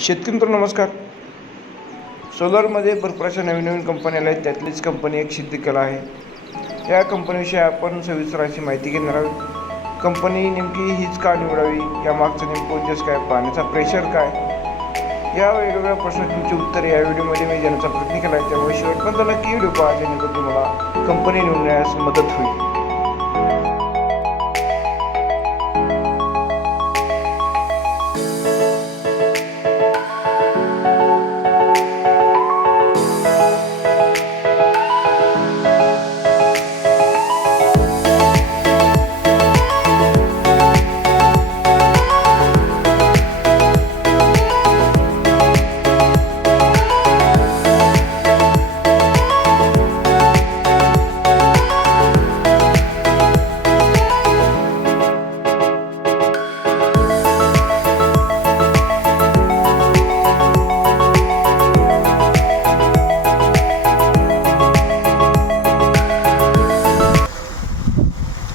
शेतकरी मित्रांनो नमस्कार. सोलरमध्ये भरपूर अशा नवीन नवीन कंपन्या आल्या आहेत. त्यातलीच कंपनी एक सिद्धकला आहे. या कंपनीविषयी आपण सविस्तर अशी माहिती घेणार आहोत. कंपनी नेमकी हीच का निवडावी, या मागचं नेमकं उद्देश काय, पाण्याचा प्रेशर काय, या वेगवेगळ्या प्रश्नांची उत्तर या व्हिडिओमध्ये मी देण्याचा प्रयत्न केला आहे. त्यामुळे शेवटपर्यंत नक्की व्हिडिओ पहा, जेणेकरून तुम्हाला कंपनी निवडण्यास मदत होईल.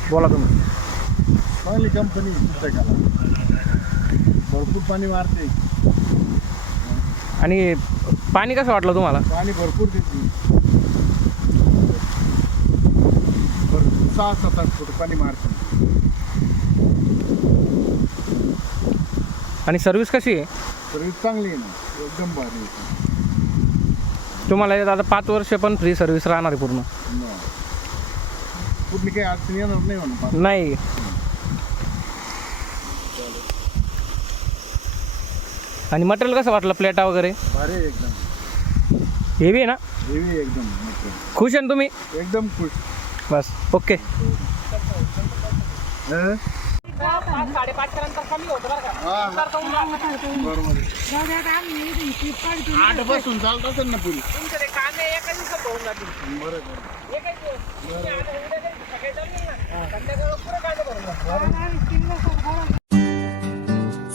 बोला तुम्ही. चांगली कंपनी सिद्धकला, भरपूर पाणी मारते आणि पाणी कसं वाटलं तुम्हाला? पाणी भरपूर देते. 6-7 फूट पाणी मारते. आणि सर्व्हिस कशी आहे? सर्विस चांगली आहे ना, एकदम भारी आहे. तुम्हाला आता 5 वर्ष पण फ्री सर्व्हिस राहणार आहे पूर्ण? कुठली काही अडचण येणार नाही म्हणून. नाही. आणि मटेरियल कसं वाटलं, प्लेटा वगैरे? भारी आहे एकदम. हेवी आहे ना? हेवी एकदम. खुश आहे ना तुम्ही? एकदम खुश. बस ओके. 5:30 नंतर कमी होतं बरं का. बरोबर. 8 पासून चालत असेल ना पुरी. तुमचे कांदे एका दिवसात होऊन जातील. बरोबर. एकच दिवस. तुम्ही आता उद्या काही सकाळी चालले ना, संध्याकाळी पुरं कांदे भरून जा.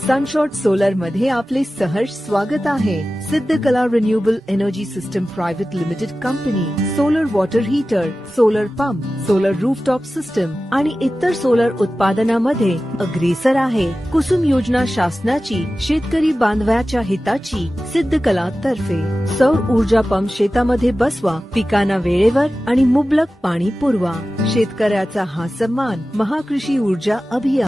सनशॉट सोलर मध्ये आपले सहर्ष स्वागत आहे. Siddhakala renewable energy system private limited company solar water heater, solar pump, solar rooftop system आणि इतर सोलर उत्पादनामध्ये अग्रेसर आहे. कुसुम योजना शासनाची शेतकरी बांधवाच्या हिताची सिद्धकला तर्फे सौर ऊर्जा पंप शेतामध्ये बसवा, पिकांना वेळेवर आणि मुबलक पाणी पुरवा. शेतकऱ्याचा हा सन्मान महाकृषी ऊर्जा अभियान.